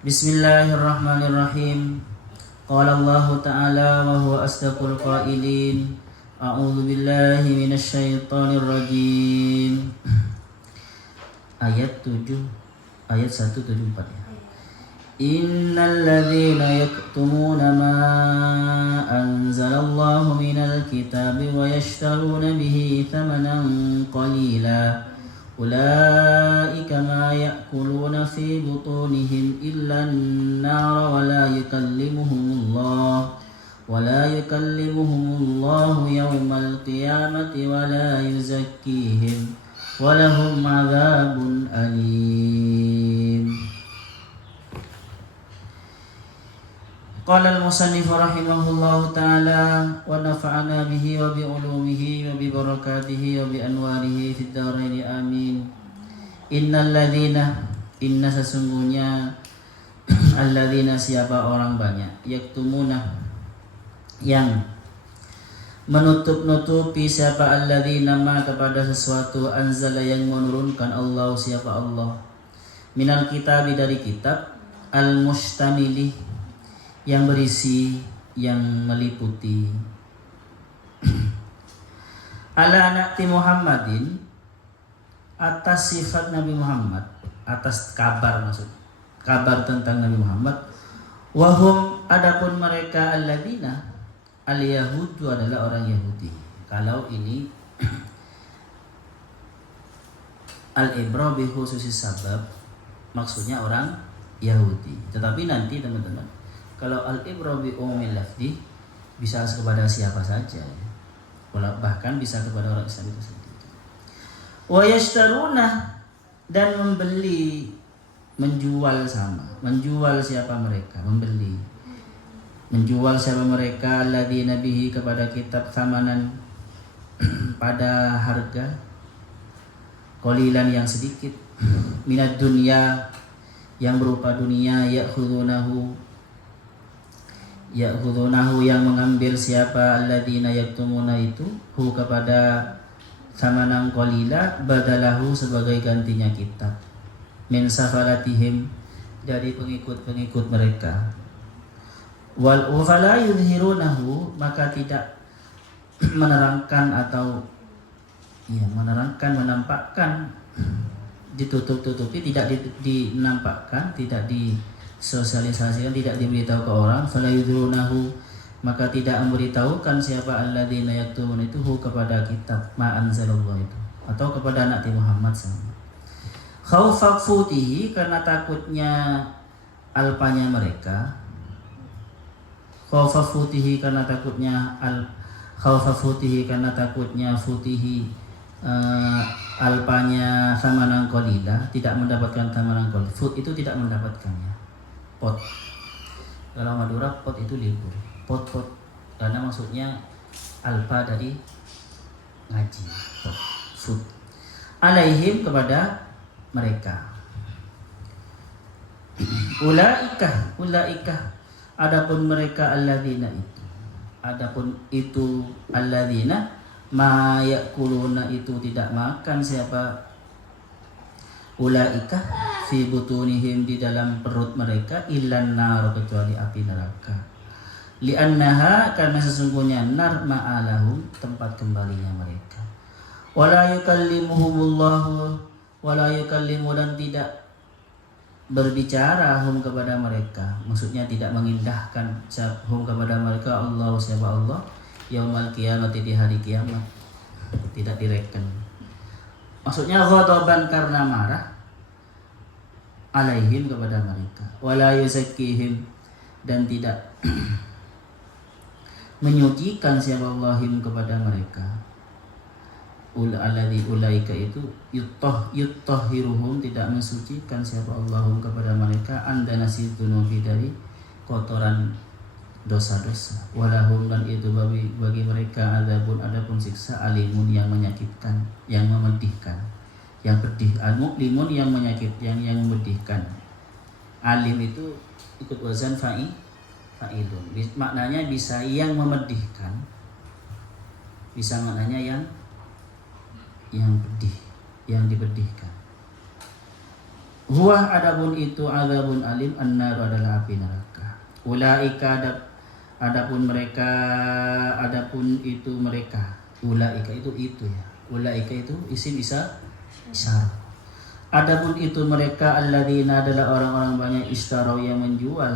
Bismillahirrahmanirrahim. Qala Allah Ta'ala wa huwa asdaqul qailin. A'udzu billahi minasyaitonir rajim. Ayat 7 ayat 174 ya. Innal ladzina yaktumuna ma anzalallahu minal kitabi wa yashtaruna bihi thamanan qalila ulaika ma ya'kuluna fi butunihim illa an-nar wa la yukallimuhumullahu yawmal qiyamati wa la yuzakkihim wa lahum 'adzabun alim. Qala al-musannif rahimahullahu ta'ala wa nafa'ana bihi wa bi ulumihi wa bi barakatihi wa bi anwarihi fid dharain amin. Innal ladzina inna sesungguhnya alladzina siapa orang banyak yaktumuna yang menutup-nutupi siapa alladzina ma kepada sesuatu anzala yang menurunkan Allah siapa Allah minal kitabi dari kitab al-mustamili yang berisi, yang meliputi ala anati Muhammadin atas sifat Nabi Muhammad, atas kabar tentang Nabi Muhammad. Wahum adapun mereka alladzina al-yahudu adalah orang Yahudi. Kalau ini al-ibra bi khususis sabab maksudnya orang Yahudi. Tetapi nanti teman-teman, kalau al-ibra bi umumil lafzi bisa kepada siapa saja ya. Bahkan bisa kepada orang Islam itu sendiri. Wa yashtaruna dan membeli, menjual sama. Menjual siapa mereka? Membeli. Menjual siapa mereka alladzina bihi kepada kitab samanan pada harga qalilan yang sedikit minad dunya yang berupa dunia ya'khudhunahu yang mengambil siapa alladzina yaktumuna itu hu kepada samanan qalila badalahu sebagai gantinya kitab min safalatihim dari pengikut-pengikut mereka wal ufala yudhirunahu maka tidak menerangkan atau menampakkan ditutup-tutupi tidak dinampakkan tidak disosialisasikan tidak diberitahu ke orang fala yudhirunahu maka tidak memberitahukan siapa alladzina yaktumun itu kepada kitab ma anzalallahu itu atau kepada anak Muhammad sama khaufa futihi karena takutnya alpanya mereka khaufa futihi karena takutnya futihi alpanya samanan qalila tidak mendapatkan samanan qalil fut itu tidak mendapatkannya pot kalau Madura pot itu libur pot karena maksudnya alpa dari ngaji pot fut alaihim kepada mereka ulaika adapun mereka alladzina itu alladzina ma yakuluna itu tidak makan siapa ulaika fi butunihim di dalam perut mereka illan nar kecuali api neraka li'annaha karena sesungguhnya nar ma'alahum tempat kembalinya mereka wala yukallimu dan tidak berbicara hum kepada mereka maksudnya tidak mengindahkan hum kepada mereka Allah siapa Allah yaumal qiyamati di hari kiamat tidak direken maksudnya ghadaban karena marah alaihim kepada mereka wala yuzakkihim dan tidak menyucikan siapa Allahim kepada mereka ulaika itu yuttahhiruhum tidak mensucikan siapa Allahum kepada mereka andanasi dunubi dari kotoran dosa-dosa walahum dan itu bagi mereka adapun siksa alimun yang menyakitkan yang memedihkan yang pedih al-mu'limun yang menyakitkan yang memedihkan alim itu ikut wazan fa'ilun maknanya bisa yang memedihkan bisa maknanya yang pedih yang dipedihkan Huwa adapun itu adzabun alim, annar adalah api neraka. Ulaika adapun itu mereka. Ulaika itu ya. Ulaika itu isim isyarah. Adapun itu mereka alladzina adalah orang-orang banyak istarau yang menjual.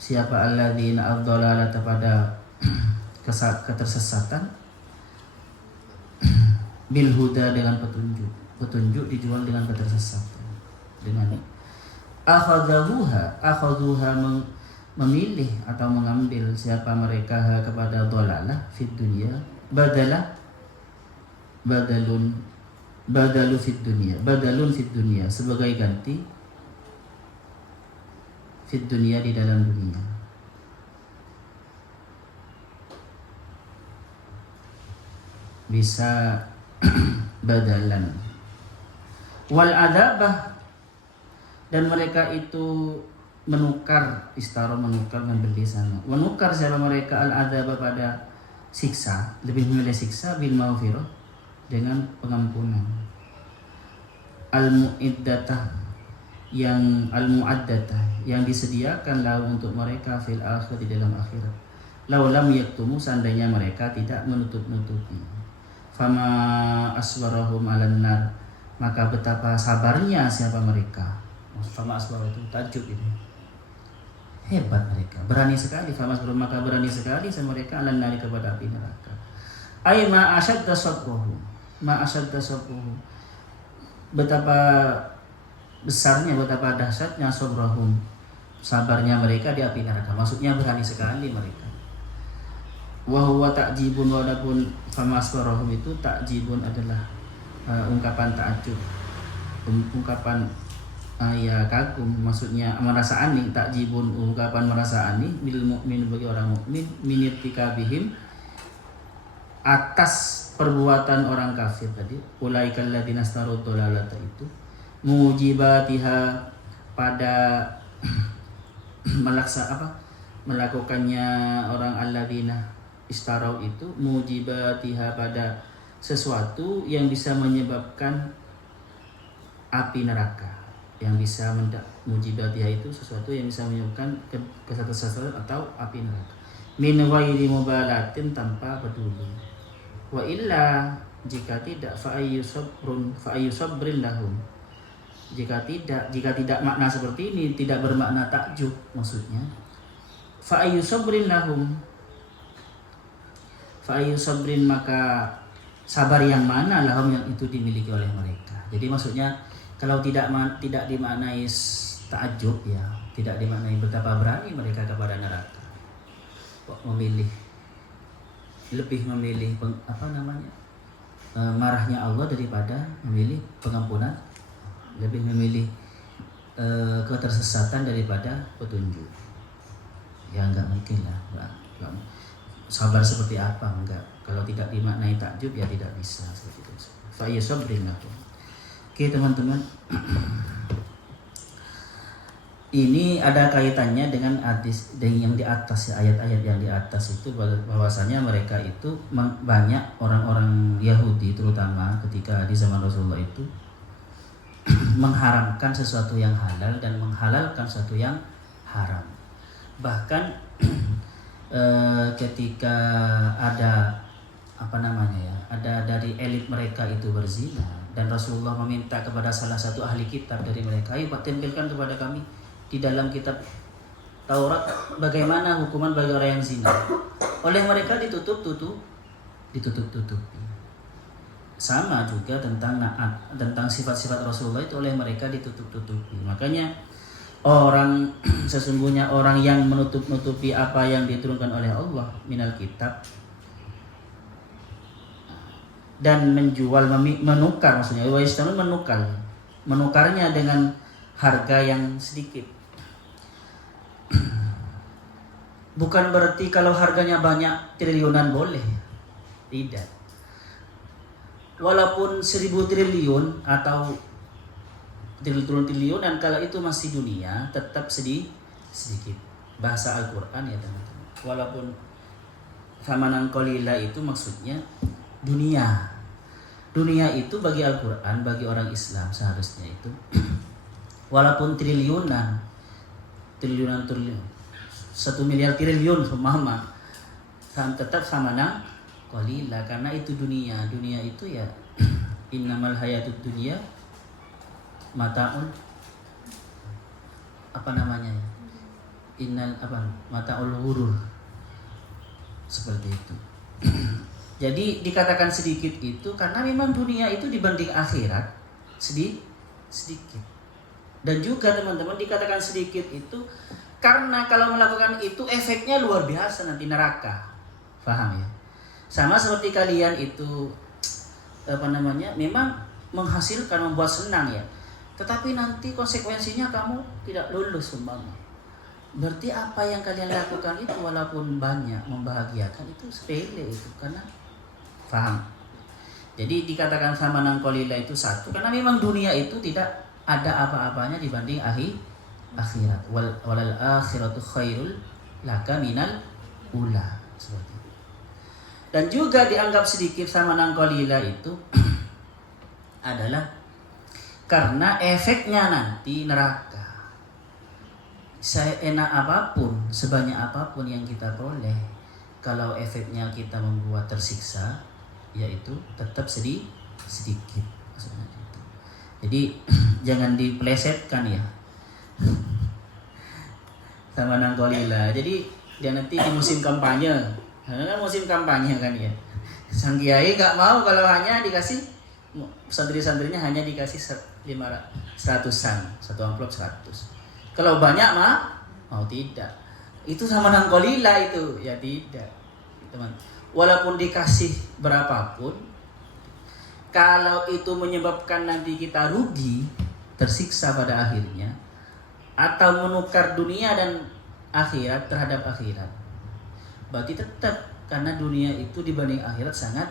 Siapa alladzina ad-dhalalata pada ketersesatan bil huda dengan petunjuk dijual dengan ketersesatan. Dengan akhadhuha memilih atau mengambil siapa mereka kepada dhalalah fid dunya badalun fid dunya sebagai ganti fid dunya di dalam dunia. Bisa badalan wal adabah, dan mereka itu menukar membeli sana. Menukar siapa mereka al adabah pada siksa, lebih memilih siksa bil maghfirah dengan pengampunan. Al mu'iddatah yang disediakan lahu untuk mereka fil akhir di dalam akhirat. Lau lam yaktumu, seandainya mereka tidak menutup-nutupi. Fama aswarahum 'alan nar, maka betapa sabarnya siapa mereka. Fama aswar itu tajuk ini. Hebat mereka, berani sekali. Fama aswar, maka berani sekali mereka 'alan nar, kepada api neraka. Ai ma asyadda sabruhum, betapa besarnya, betapa dahsyatnya sabrahum, sabarnya mereka di api neraka. Maksudnya berani sekali mereka. Wa huwa ta'jibun, walaupun fama asbarahum itu ta'jibun adalah ungkapan ta'ajub, ungkapan ya kagum, maksudnya merasa aneh. Ta'jibun ungkapan merasa aneh bil mukmin, bagi orang mukmin, minirtikabihim, atas perbuatan orang kafir tadi. Ulaikal ladzina istarud dhalalata itu mujibatiha, pada melakukannya orang alladzina istarau itu, mujibatiha pada sesuatu yang bisa menyebabkan api neraka, yang bisa mujibatiha itu sesuatu yang bisa menyebabkan kesatuan atau api neraka. Min ghairi mubalatin, tanpa peduli. Wa illa, jika tidak, fa ayyu sabrin lahum, jika tidak makna seperti ini, tidak bermakna takjub, maksudnya fa ayyu sabrin lahum, fa ayyu sabrin, maka sabar yang mana lahum, yang itu dimiliki oleh mereka. Jadi maksudnya kalau tidak dimaknai takjub ya, tidak dimaknai betapa berani mereka kepada neraka, lebih memilih marahnya Allah daripada memilih pengampunan, lebih memilih ketersesatan daripada petunjuk. Ya enggak mungkin lah, enggak. Sabar seperti apa, enggak. Kalau tidak dimaknai takjub ya tidak bisa seperti itu. Fa yasabrin lakum. Oke teman-teman, ini ada kaitannya dengan hadis yang di atas ya, ayat-ayat yang di atas itu, bahwasanya mereka itu banyak orang-orang Yahudi terutama ketika di zaman Rasulullah itu mengharamkan sesuatu yang halal dan menghalalkan sesuatu yang haram. Bahkan ketika ada ada dari elit mereka itu berzina, dan Rasulullah meminta kepada salah satu ahli kitab dari mereka, ayo tampilkan kepada kami di dalam kitab Taurat bagaimana hukuman bagi orang yang zina. Oleh mereka ditutup-tutupi. Sama juga tentang sifat-sifat Rasulullah itu oleh mereka ditutup-tutupi. Makanya sesungguhnya orang yang menutup-nutupi apa yang diturunkan oleh Allah minal kitab dan menjual, menukar, maksudnya menukarnya dengan harga yang sedikit. Bukan berarti kalau harganya banyak triliunan boleh, tidak. Walaupun 1000 triliun atau triliunan, kalau itu masih dunia, tetap sedikit. Bahasa Al-Quran ya teman-teman. Walaupun thamanan qalila itu maksudnya dunia itu bagi Al-Quran, bagi orang Islam seharusnya itu walaupun triliunan 1 miliar triliun sumama tetap sama nang qalila, karena itu dunia itu ya innamal hayatud dunya mataun apa namanya ya, mataul ghurur, seperti itu. Jadi dikatakan sedikit itu karena memang dunia itu dibanding akhirat sedikit. Dan juga teman-teman dikatakan sedikit itu karena kalau melakukan itu efeknya luar biasa nanti neraka. Paham ya? Sama seperti kalian itu memang menghasilkan, membuat senang ya. Tetapi nanti konsekuensinya kamu tidak lulus umpama. Berarti apa yang kalian lakukan itu walaupun banyak membahagiakan itu sepele itu, karena paham. Jadi dikatakan sama nang qalila itu satu karena memang dunia itu tidak ada apa-apanya dibanding akhirat. Walal akhiratu khairul laka minal ula, seperti itu. Dan juga dianggap sedikit sama nang qalila itu adalah karena efeknya nanti neraka. Seenak apapun, sebanyak apapun yang kita peroleh, kalau efeknya kita membuat tersiksa, yaitu tetap sedikit. Maksudnya itu. Jadi jangan dipelesetkan ya. Sama nang qalila. Jadi dia nanti di musim kampanye, kan musim kampanye kan ya. Sang kiai nggak mau kalau hanya dikasih, santri-santrinya hanya dikasih 100-an, satu amplop 100. Kalau banyak mah mau tidak. Itu sama nang qalila itu ya tidak, teman. Walaupun dikasih berapapun, kalau itu menyebabkan nanti kita rugi, tersiksa pada akhirnya, atau menukar dunia dan akhirat terhadap akhirat, berarti tetap karena dunia itu dibanding akhirat sangat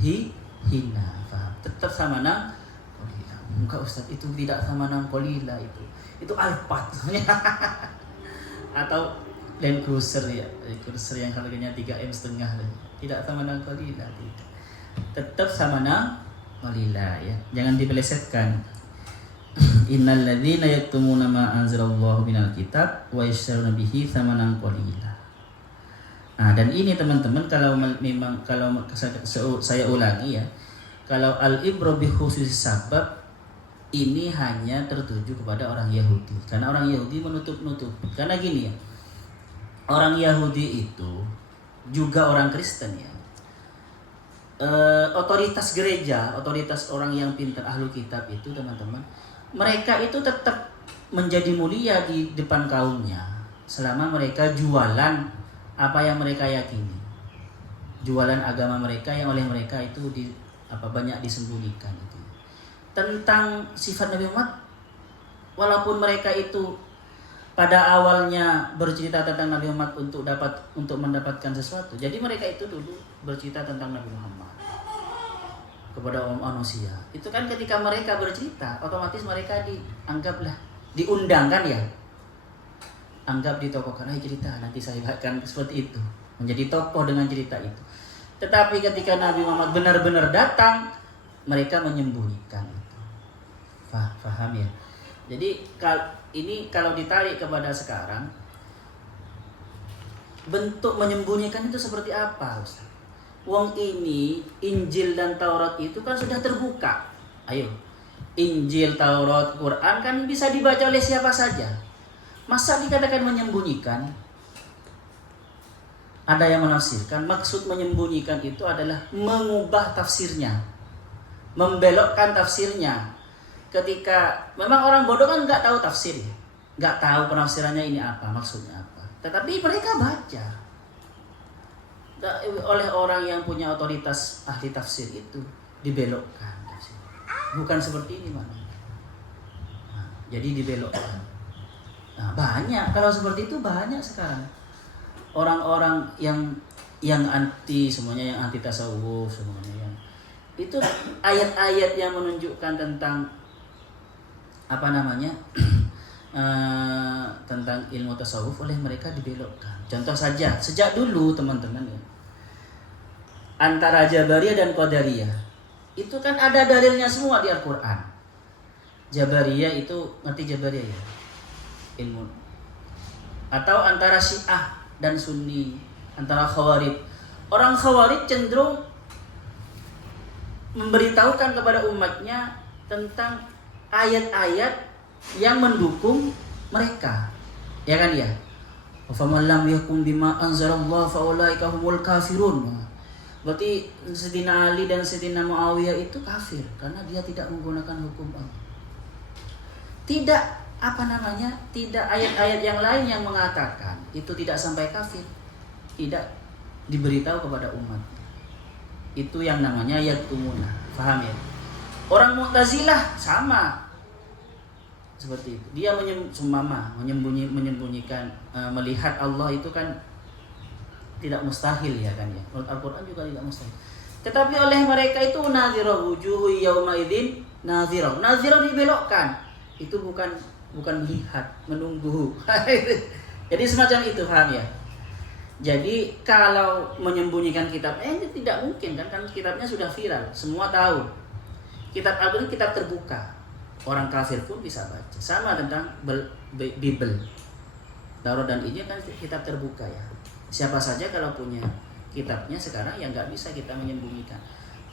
hina. Paham? Tetap sama nang qalila. Enggak Ustaz, itu tidak sama nang qalila itu Alphard atau Land Cruiser ya, Cruiser yang harganya 3,5 M, tidak sama nang qalila, tidak. Tetap sama nang qalila ya, jangan dipelesetkan. Innal ladzina yaktumuna ma anzalallahu minal kitab wa yashtaruna bihi thamanan qalila. Nah, dan ini teman-teman kalau saya ulangi ya, kalau al-ibra bi khusus sabab ini hanya tertuju kepada orang Yahudi, karena orang Yahudi menutup. Karena gini ya, orang Yahudi itu juga orang Kristen ya. Otoritas gereja, otoritas orang yang pintar ahlu kitab itu teman-teman, mereka itu tetap menjadi mulia di depan kaumnya selama mereka jualan apa yang mereka yakini, jualan agama mereka yang oleh mereka itu banyak disembunyikan itu. Tentang sifat Nabi Muhammad, walaupun mereka itu pada awalnya bercerita tentang Nabi Muhammad untuk mendapatkan sesuatu. Jadi mereka itu dulu bercerita tentang Nabi Muhammad kepada manusia. Itu kan ketika mereka bercerita, otomatis mereka diundangkan ya. Anggap ditokohkan, cerita nanti saya akan seperti itu. Menjadi tokoh dengan cerita itu. Tetapi ketika Nabi Muhammad benar-benar datang, mereka menyembunyikan itu. Faham ya? Jadi kalau ditarik kepada sekarang, bentuk menyembunyikan itu seperti apa, Ustaz? Wong ini Injil dan Taurat itu kan sudah terbuka. Ayo, Injil, Taurat, Quran kan bisa dibaca oleh siapa saja. Masa dikatakan menyembunyikan? Ada yang menafsirkan maksud menyembunyikan itu adalah mengubah tafsirnya, membelokkan tafsirnya. Ketika memang orang bodoh kan nggak tahu tafsir ya, nggak tahu penafsirannya ini apa, maksudnya apa. Tetapi mereka baca oleh orang yang punya otoritas ahli tafsir itu dibelokkan tafsir. Bukan seperti ini mana. Nah, jadi dibelokkan. Nah, banyak kalau seperti itu banyak sekarang orang-orang yang anti semuanya, yang anti tasawuf semuanya, yang itu ayat-ayat yang menunjukkan tentang tentang ilmu tasawuf oleh mereka dibelokkan. Contoh saja, sejak dulu teman-teman ya, antara Jabariyah dan Qadariyah itu kan ada dalilnya semua di Al-Quran. Jabariyah itu, ngerti Jabariyah ya? Ilmu. Atau antara Syiah dan Sunni, antara Khawarij. Orang Khawarij cenderung memberitahukan kepada umatnya tentang ayat-ayat yang mendukung mereka. Ya kan ya? Faman lam yakum bima anzalallah faulaika humul kafirun. Berarti Sayyidina Ali dan Sayyidina Muawiyah itu kafir karena dia tidak menggunakan hukum Allah. Tidak tidak ayat-ayat yang lain yang mengatakan itu tidak sampai kafir. Tidak diberitahu kepada umat. Itu yang namanya yaktumuna. Paham ya? Orang Mu'tazilah sama seperti itu. Dia menyembunyikan melihat Allah itu kan tidak mustahil ya kan ya. Menurut Al-Qur'an juga tidak mustahil. Tetapi oleh mereka itu nadhira wujuhu yauma idzin nadhira. Nadhira dibelokkan. Itu bukan melihat, menunggu. Jadi semacam itu, paham ya? Jadi kalau menyembunyikan kitab, itu tidak mungkin kan kitabnya sudah viral, semua tahu. Kitab Al-Qur'an kitab terbuka, orang kafir pun bisa baca. Sama tentang Bible, Taurat dan Injil kan kitab terbuka ya. Siapa saja kalau punya kitabnya sekarang ya nggak bisa kita menyembunyikan.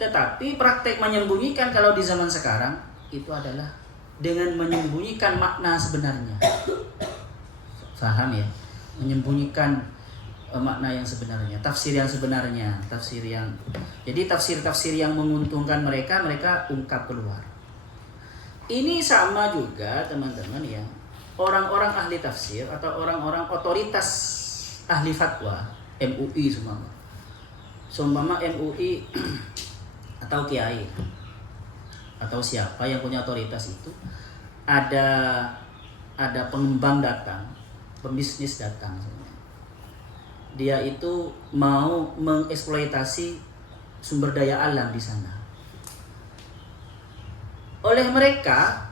Tetapi praktek menyembunyikan kalau di zaman sekarang itu adalah dengan menyembunyikan makna sebenarnya. Paham ya? Menyembunyikan makna yang sebenarnya, tafsir yang sebenarnya, jadi tafsir yang menguntungkan mereka ungkap keluar. Ini sama juga teman-teman ya, orang-orang ahli tafsir atau orang-orang otoritas ahli fatwa, MUI seumpama MUI atau kiai atau siapa yang punya otoritas itu, ada pengembang datang, pembisnis datang. Dia itu mau mengeksploitasi sumber daya alam di sana. Oleh mereka,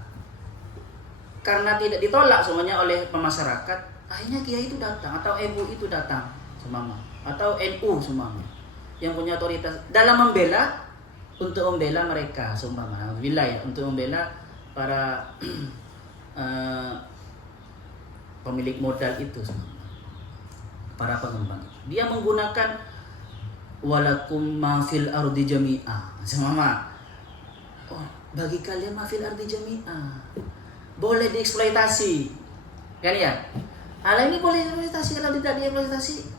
karena tidak ditolak semuanya oleh masyarakat, akhirnya kiai itu datang atau MUI itu datang semama, atau NU semama yang punya otoritas dalam untuk membela mereka seumpama wilayah, untuk membela para pemilik modal itu semua. Para pengembang, dia menggunakan walakum ma fil ardi jami'a. Semama. Oh, bagi kalian ma fil ardi jami'a. Boleh dieksploitasi. Kan ya? Alam ini boleh dieksploitasi, kalau tidak dieksploitasi,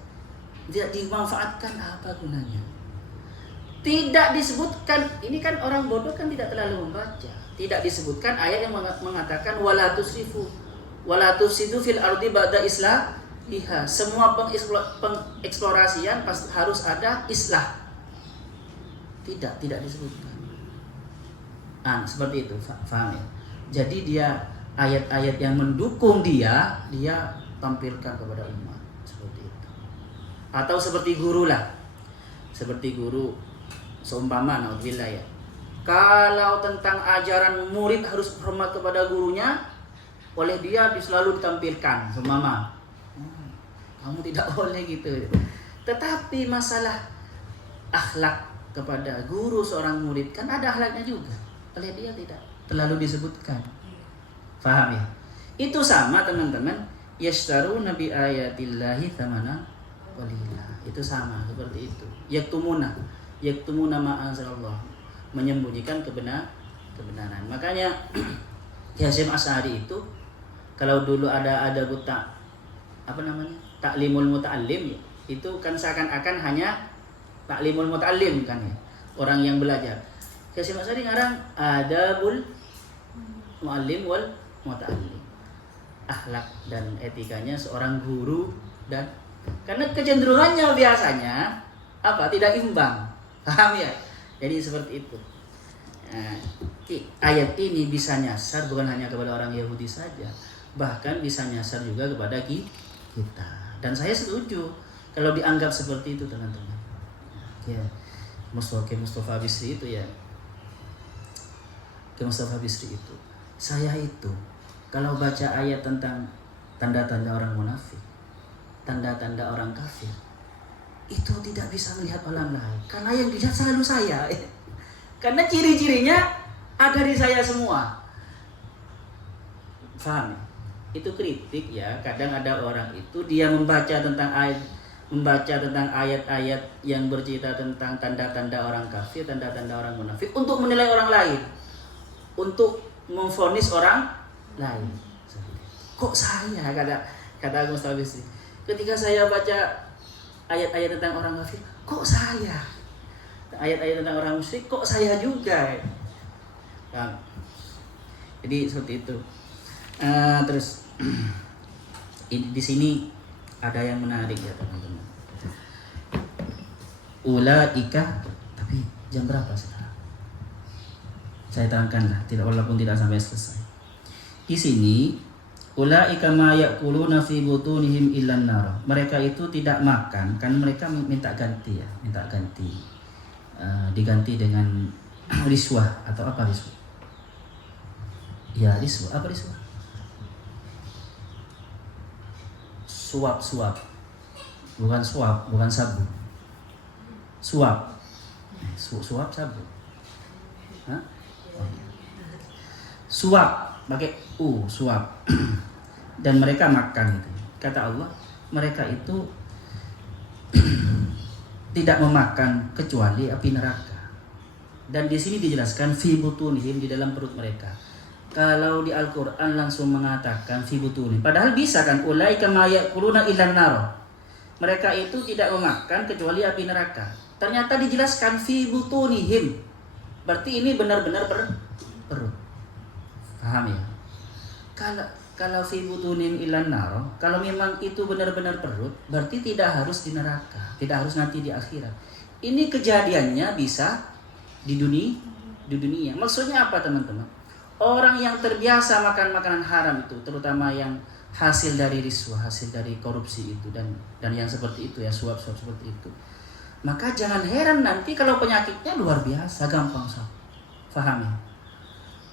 tidak dimanfaatkan, apa gunanya? Tidak disebutkan, ini kan orang bodoh kan tidak terlalu membaca. Tidak disebutkan ayat yang mengatakan wala tusrifu wala tufsidu fil ardi ba'da islah. Iya, semua pengeksplorasian pasti harus ada islah. Tidak disebutkan. Seperti itu, paham ya? Jadi dia ayat-ayat yang mendukung dia tampilkan kepada umat seperti itu. Atau seperti guru lah. Seperti guru seumpama naudzubillah ya. Kalau tentang ajaran murid harus hormat kepada gurunya, oleh dia selalu ditampilkan seumpama. Kamu tidak boleh gitu. Tetapi masalah akhlak kepada guru seorang murid kan ada akhlaknya juga. Oleh dia tidak terlalu disebutkan. Faham ya? Itu sama teman-teman. Yashtaruna bi ayatillahi tsamanan qalila. Itu sama seperti itu. Yaktumuna ma anzalallah. Menyembunyikan kebenaran. Makanya Hasyim Asy'ari itu kalau dulu ada buta taklimul muta'allim, itu kan seakan-akan hanya taklimul muta'allim kan ya, orang yang belajar. Hasyim Asy'ari ngarang adabul muallim wal muta'allim, akhlak dan etikanya seorang guru, dan karena kecenderungannya biasanya tidak imbang. Paham ya? Jadi seperti itu. Ayat ini bisa nyasar bukan hanya kepada orang Yahudi saja, bahkan bisa nyasar juga kepada kita. Dan saya setuju kalau dianggap seperti itu teman-teman. Ya, Mustafa Bisri itu ya. Mustafa Bisri itu. Saya itu kalau baca ayat tentang tanda-tanda orang munafik, tanda-tanda orang kafir, itu tidak bisa melihat orang lain. Karena yang dilihat selalu saya. Karena ciri-cirinya ada di saya semua. Paham ya? Itu kritik ya. Kadang ada orang itu dia membaca tentang ayat-ayat yang bercerita tentang tanda-tanda orang kafir, tanda-tanda orang munafik untuk menilai orang lain, untuk memvonis orang lain. Kok saya, kata Agus Tabisi, ketika saya baca ayat-ayat tentang orang kafir, kok saya? Ayat-ayat tentang orang musyrik, kok saya juga? Nah, jadi seperti itu. Terus di sini ada yang menarik ya teman-teman. Ulaika, tapi jam berapa sekarang? Saya terangkanlah, walaupun tidak sampai selesai. Di sini ulaika ma yaquluna fi butunihim illan nar. Mereka itu tidak makan, kan mereka minta ganti ya, diganti dengan riswah atau apa riswah? Ya riswah, apa riswah? Suap, bukan suap, bukan sabu. Suap sabu. Hah? Oh, iya. Suap pakai suap. Dan mereka makan itu. Kata Allah, mereka itu tidak memakan kecuali api neraka. Dan di sini dijelaskan fi butunihim, di dalam perut mereka. Kalau di Al-Quran langsung mengatakan fi butuni, padahal bisa kan ulaika ma yaquluna illan nar. Mereka itu tidak memakan kecuali api neraka. Ternyata dijelaskan fi butunihim. Berarti ini benar-benar perut. Paham ya? Kalau fi butunihim illan nar, kalau memang itu benar-benar perut, berarti tidak harus di neraka, tidak harus nanti di akhirat. Ini kejadiannya bisa di dunia. Maksudnya apa teman-teman? Orang yang terbiasa makan makanan haram itu, terutama yang hasil dari riswah, hasil dari korupsi itu dan yang seperti itu ya, suap-suap seperti itu. Maka jangan heran nanti kalau penyakitnya luar biasa, gampang sob. Faham ya?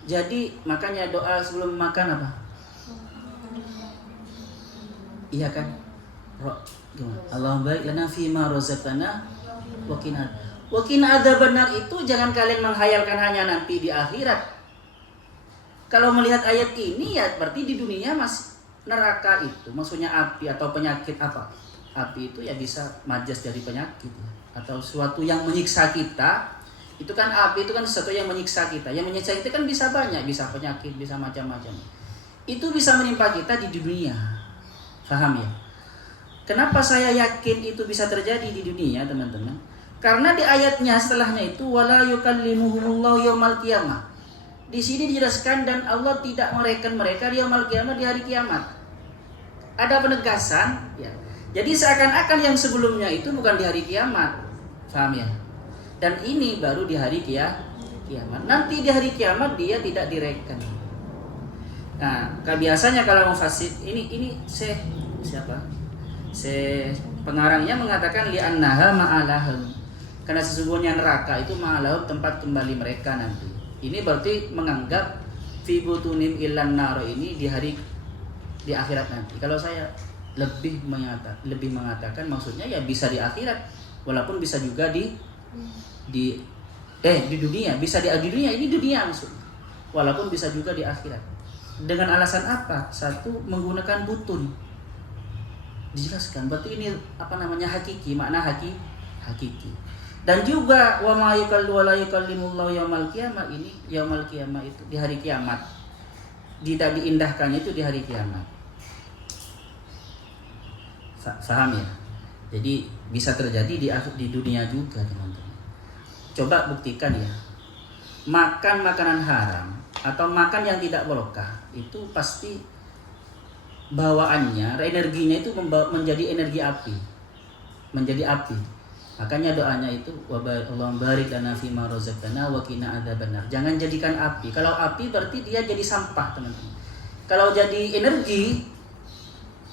Jadi makanya doa sebelum makan apa? Iya kan? Allahumma barik lana fima razaqtana wa qina adzabannar. Itu jangan kalian menghayalkan hanya nanti di akhirat. Kalau melihat ayat ini ya berarti di dunia masih neraka itu. Maksudnya api atau penyakit apa? Api itu ya bisa majas dari penyakit ya. Atau sesuatu yang menyiksa kita. Itu kan api itu kan sesuatu yang menyiksa kita. Yang menyiksa kita kan bisa banyak, bisa penyakit, bisa macam-macam. Itu bisa menimpa kita di dunia. Paham ya? Kenapa saya yakin itu bisa terjadi di dunia, teman-teman? Karena di ayatnya setelahnya itu wala yukallimuhumullahu yaumal qiyamah. Di sini dijelaskan dan Allah tidak mereken mereka di yaumul qiyamah, di hari kiamat. Ada penegasan ya. Jadi seakan-akan yang sebelumnya itu bukan di hari kiamat. Paham ya? Dan ini baru di hari kiamat. Nanti di hari kiamat dia tidak direken. Nah, biasanya kalau mufassir ini siapa? Pengarangnya mengatakan li'annaha ma'alahum. Karena sesungguhnya neraka itu ma'alahum, tempat kembali mereka nanti. Ini berarti menganggap fi butunim illan nar ini di akhirat nanti. Kalau saya lebih mengatakan maksudnya ya bisa di akhirat, walaupun bisa juga di dunia, bisa di dunia, ini dunia maksudnya. Walaupun bisa juga di akhirat. Dengan alasan apa? Satu, menggunakan butun. Dijelaskan berarti ini hakiki, makna hakiki. Dan juga wa ma yukallimullahu yaumal qiyamah, ini yaumul qiyamah itu di hari kiamat. Tidak diindahkannya itu di hari kiamat. Paham ya? Jadi bisa terjadi di dunia juga, teman-teman. Coba buktikan ya. Makan makanan haram atau makan yang tidak barokah itu pasti bawaannya, energinya itu menjadi energi api. Menjadi api. Makanya doanya itu Allahumma barik lana fima razaqtana wa qina adzabannar. Jangan jadikan api. Kalau api berarti dia jadi sampah, teman-teman. Kalau jadi energi,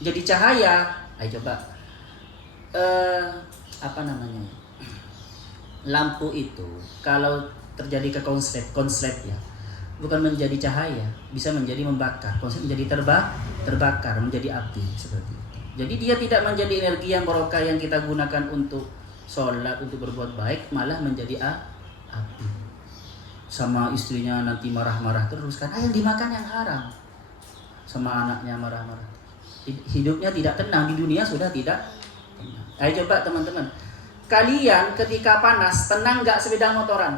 jadi cahaya, ayo coba lampu itu kalau terjadi ke konslet ya, bukan menjadi cahaya, bisa menjadi membakar. Konslet menjadi terbakar, menjadi api seperti itu. Jadi dia tidak menjadi energi yang barokah yang kita gunakan untuk sholat, untuk berbuat baik, malah menjadi api. Sama istrinya nanti marah-marah terus kan, yang dimakan yang haram. sama anaknya marah-marah. Hidupnya tidak tenang, di dunia sudah tidak tenang. Ayo coba teman-teman, kalian ketika panas tenang nggak sepeda motoran?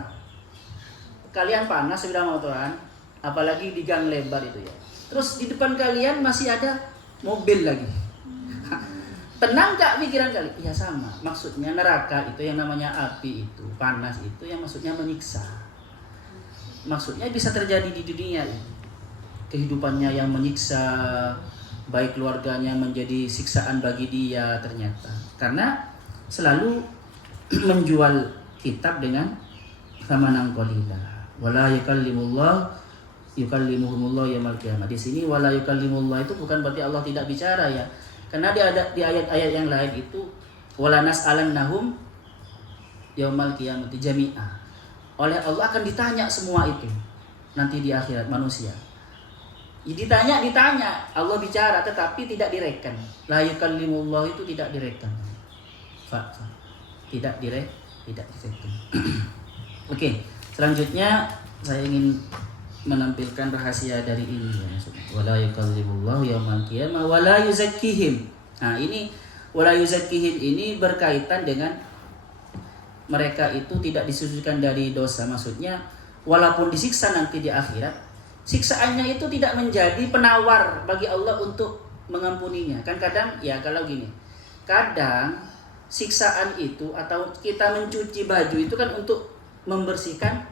Kalian panas sepeda motoran, apalagi di gang lebar itu ya. Terus di depan kalian masih ada mobil lagi. Tenang nggak pikiran kalian? Ya sama. Maksudnya neraka itu yang namanya api itu, panas itu yang maksudnya menyiksa. Maksudnya bisa terjadi di dunia ini. Kehidupannya yang menyiksa, baik keluarganya menjadi siksaan bagi dia ternyata. Karena selalu menjual kitab dengan thamanan qalila. Wala yukallimuhumullah yaumil qiyamah. Di sini wala yukallimullah itu bukan berarti Allah tidak bicara ya. Karena di ayat-ayat yang lain itu wala nas'alannahum yaumil qiyamati jami'a. Oleh Allah akan ditanya semua itu nanti di akhirat manusia. Ditanya, Allah bicara tetapi tidak direken. La yukallimullah itu tidak direken. Tidak direken. Oke, selanjutnya saya ingin menampilkan rahasia dari ini ya. Wala yukallimullah yaumal qiyamah wala yuzakkihim. Nah, ini wala yuzakkihim ini berkaitan dengan mereka itu tidak disucikan dari dosa. Maksudnya walaupun disiksa nanti di akhirat, siksaannya itu tidak menjadi penawar bagi Allah untuk mengampuninya. Kan kadang ya kalau gini, kadang siksaan itu atau kita mencuci baju itu kan untuk membersihkan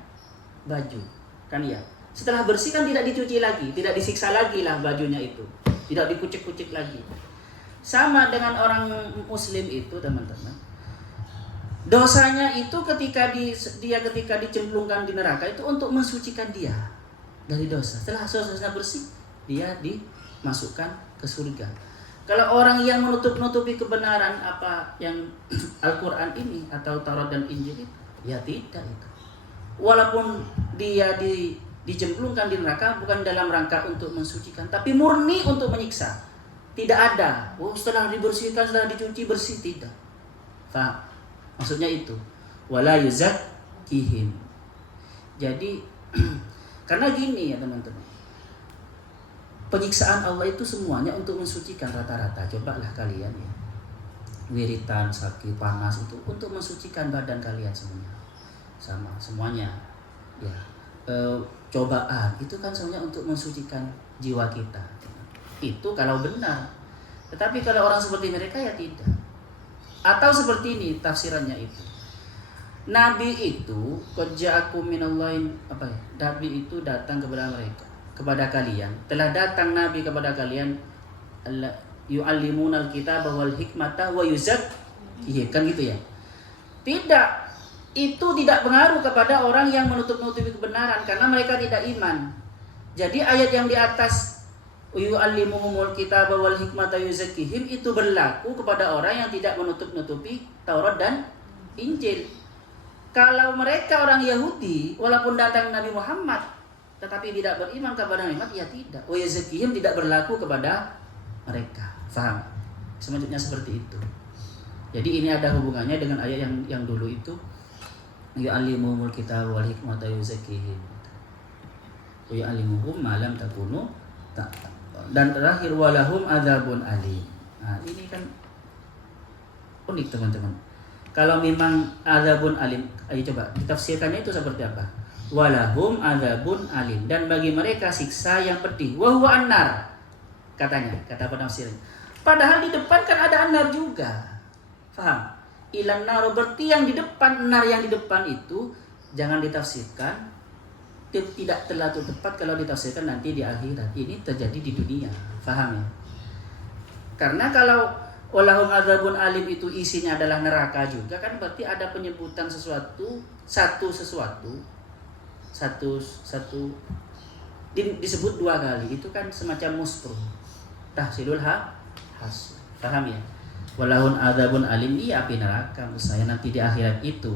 baju, kan ya. Setelah bersih kan tidak dicuci lagi, tidak disiksa lagi lah bajunya itu, tidak dikucek-kucek lagi. Sama dengan orang muslim itu teman-teman. Dosanya itu ketika ketika dicemplungkan di neraka itu untuk mensucikan dia dari dosa. Setelah dosa bersih, dia dimasukkan ke surga. Kalau orang yang menutup-nutupi kebenaran apa yang Al-Quran ini atau Taurat dan Injil itu, ya tidak itu. Walaupun dia dicemplungkan di neraka bukan dalam rangka untuk mensucikan, tapi murni untuk menyiksa. Tidak ada. Setelah dibersihkan, setelah dicuci bersih, tidak. Faham? Maksudnya itu. Wala yuzakkihim. Jadi karena gini ya teman-teman. Penyiksaan Allah itu semuanya untuk mensucikan rata-rata. Cobalah kalian ya. Wiritan, sakit, panas itu untuk mensucikan badan kalian semuanya. Sama semuanya. Ya. Cobaan itu kan semuanya untuk mensucikan jiwa kita. Itu kalau benar. Tetapi kalau orang seperti mereka ya tidak. Atau seperti ini tafsirannya itu. Nabi itu qajja'akum minallahi apa ya? Nabi itu datang kepada mereka, kepada kalian. Telah datang Nabi kepada kalian yu'allimunal kitaba wal hikmata wa yuzakkihim, kan gitu ya. Tidak, itu tidak pengaruh kepada orang yang menutup-nutupi kebenaran karena mereka tidak iman. Jadi ayat yang di atas yu'allimuhumul kitaba wal hikmata yuzakkihim itu berlaku kepada orang yang tidak menutup-nutupi Taurat dan Injil. Kalau mereka orang Yahudi, walaupun datang Nabi Muhammad, tetapi tidak beriman kepada Muhammad, ya tidak. Wa yuzakkihim tidak berlaku kepada mereka. Faham? Selanjutnya seperti itu. Jadi ini ada hubungannya dengan ayat yang dulu itu. Yu'allimuhumul kitaba wal hikmata yuzakkihim. Wa yu'allimuhum ma lam takunu ta'lamun. Dan terakhir walahum adzabun alim. Nah, ini kan unik teman-teman. Kalau memang adzabun alim, ayo coba ditafsirkannya itu seperti apa? Walahum adzabun alim, dan bagi mereka siksa yang pedih. Wa huwa annar. Katanya, kata penafsir. Padahal di depan kan ada annar juga. Faham? Ilan nar berarti yang di depan, nar yang di depan itu jangan ditafsirkan tidak terlalu tepat kalau ditafsirkan nanti di akhirat. Ini terjadi di dunia. Faham ya? Karena kalau walahum adzabun alim itu isinya adalah neraka juga, kan berarti ada penyebutan sesuatu disebut dua kali. Itu kan semacam muspro. Tahsilul has. Paham ya? Walahum adzabun alim ini api neraka maksud saya nanti di akhirat itu.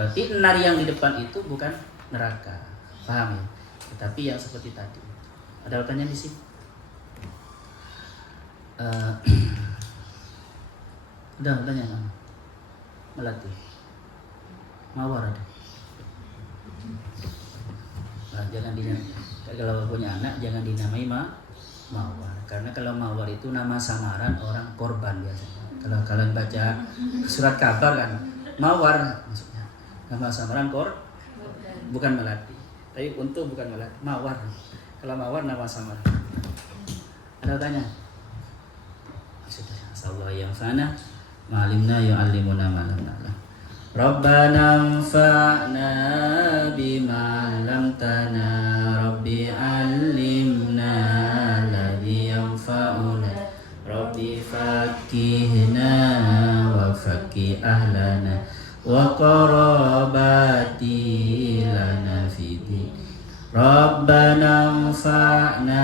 Berarti nar yang di depan itu bukan neraka. Paham ya? Tetapi yang seperti tadi. Ada pertanyaan di sini? Udah pertanyaan Melati Mawar ada. Nah, jangan dinamai. Kalau punya anak jangan dinamai Mawar. Karena kalau mawar itu nama samaran orang korban biasanya. Kalau kalian baca surat kabar kan, mawar maksudnya nama samaran bukan melati. Tapi untung bukan melati, mawar. Kalau mawar nama samaran. Ada tanya? Sudah, asallahu yang fana, ma'alimna yu'allimuna ma lam na'lam. Rabbana anfa'na bima 'allamtana, Rabbi 'allimna alladhi yanfa'una, Rabbi faqihna wa faqih ahlana wa qarabati lana fid-din. Rabbana anfa'na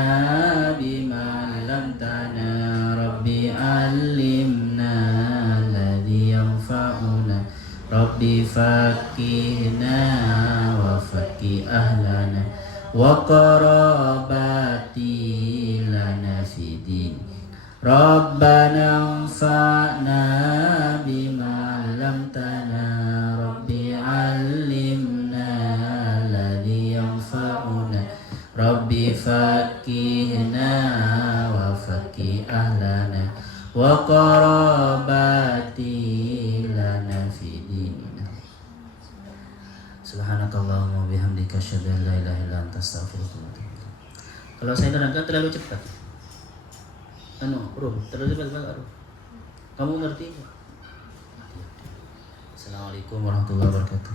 bima 'allamtana, Rabbi 'allimna alladhi yanfa'una, Rabbi faqihna wa faqih ahlana wa qarabati lana fid-din. Rabbana anfa'na bima 'allamtana, Rabbi 'allimna alladhi yanfa'una, Rabbi faqihna wa faqih ahlana wa qarabati lana fid-din. Subhanakallahumma wa bihamdika asyhadu an la ilaha illa anta astaghfiruka wa atubu ilaik. Kalau saya terangkan terlalu cepat. Terlalu cepat Pak. Kamu ngerti? Assalamualaikum warahmatullahi wabarakatuh.